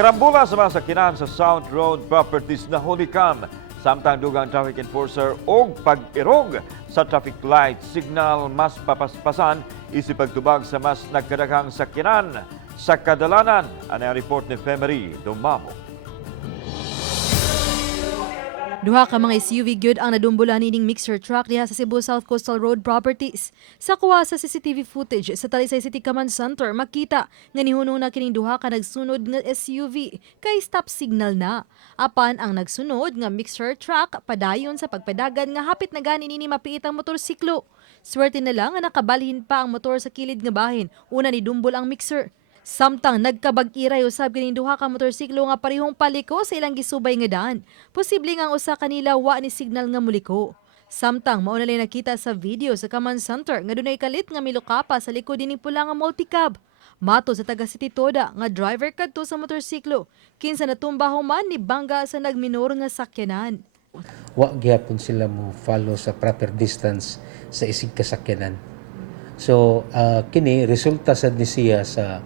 Karambula sa mga sakinan sa South Road properties na Huli-Cam. Samtang dugang traffic enforcer o pag-irog sa traffic light signal mas papaspasan isip pagtubag sa mas nagkadaghang sakinan sa kadalanan. Ano ang report ni Femery Dumamo. Duha ka mga SUV gyud ang nadumbulan ining mixer truck diha sa Cebu South Coastal Road properties. Sa kuha sa CCTV footage sa Talisay City Command Center, makita nga nihunong na kining duha ka nagsunod nga SUV kay stop signal na. Apan ang nagsunod nga mixer truck padayon sa pagpadagan nga hapit na gani nini mapiit ang motorsiklo. Swerte na lang nga nakabalhin pa ang motor sa kilid nga bahin, una ni dumbol ang mixer. Samtang nagkabag-iray usab kining duha ka motorsiklo nga parehong paliko sa ilang gisubay nga daan. Posible nga ang usa kanila wa ni signal nga muliko. Samtang mao na lang nakita sa video sa Command Center nga dunay kalit nga milukapa sa likod dining pula nga multicab. Mato sa taga City Toda nga driver kadto sa motorsiklo, kinsa natumba human ni bangga sa nagminor nga sakyanan. Wa gyapon sila mo follow sa proper distance sa isig kasakyanan. So kini resulta sad ni siya sa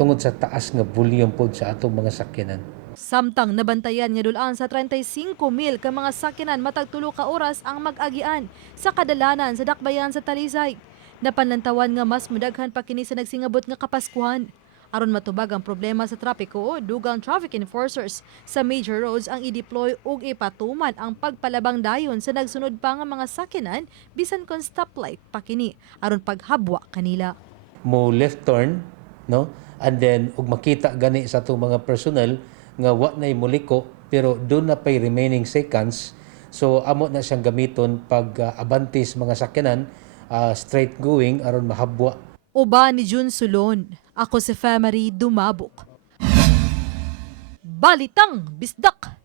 tungod sa taas nga volume pod sa atong mga sakyanan. Samtang nabantayan nga dulaan sa 35,000 ka mga sakyanan matag 3 ka oras ang mag-agian sa kadalanan sa dakbayan sa Talisay. Napanlantawan nga mas mudaghan pa kini sa nagsingabot nga Kapaskuhan. Aron matubag ang problema sa trapiko, dugang traffic enforcers sa major roads ang i-deploy ug ipatuman ang pagpalabang dayon sa nagsunod pa nga mga sakyanan bisan kon stoplight pa kini aron paghabwa kanila. Mo left turn, no? And then ug makita gani sa atong mga personnel nga wa nay muliko pero doon na pay remaining seconds, so amo na siyang gamiton pag abantis mga sakyanan straight going aron mahabwa. Uba ni Jun Sulon, ako si Femery Dumabok. Balitang Bisdak.